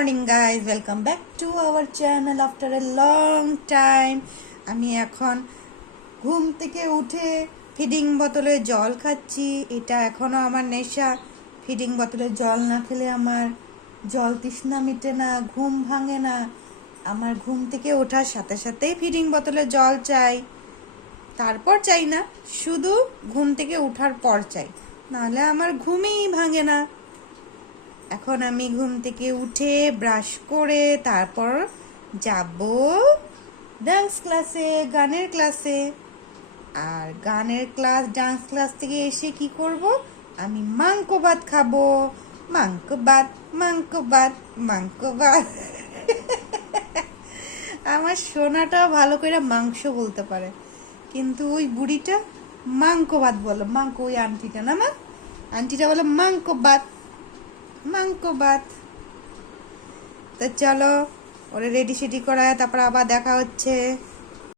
Morning guys, welcome back to our channel after a long time. আমি এখন ঘুম থেকে উঠে ফিডিং বোতলে জল খাচ্ছি। এটা এখনও আমার নেশা। ফিডিং বোতলে জল না খেলে আমার জল তৃষ্ণা মিটে না, ঘুম ভাঙে না। আমার ঘুম থেকে ওঠার সাথে সাথেই ফিডিং বোতলে জল চাই। তারপর চাই না, শুধু ঘুম থেকে ওঠার পর চাই, নাহলে আমার ঘুমই ভাঙে না। এখন আমি ঘুম থেকে উঠে ব্রাশ করে তারপর যাব ডান্স ক্লাসে, গানের ক্লাসে। আর গানের ক্লাস, ডান্স ক্লাস থেকে এসে কি করব? আমি মাংস ভাত খাবো। মাংস ভাত, মাংস ভাত, মাংস ভাত। আমার সোনাটাও ভালো করে মাংস বলতে পারে, কিন্তু ওই বুড়িটা মাংস ভাত বলো। মাংস, ওই আন্টিটা না, মা আন্টিটা বলে মাংস ভাত, মাংস ভাত। তো চলো, ওরে রেডি সেডি করায়, তারপর আবার দেখা হচ্ছে।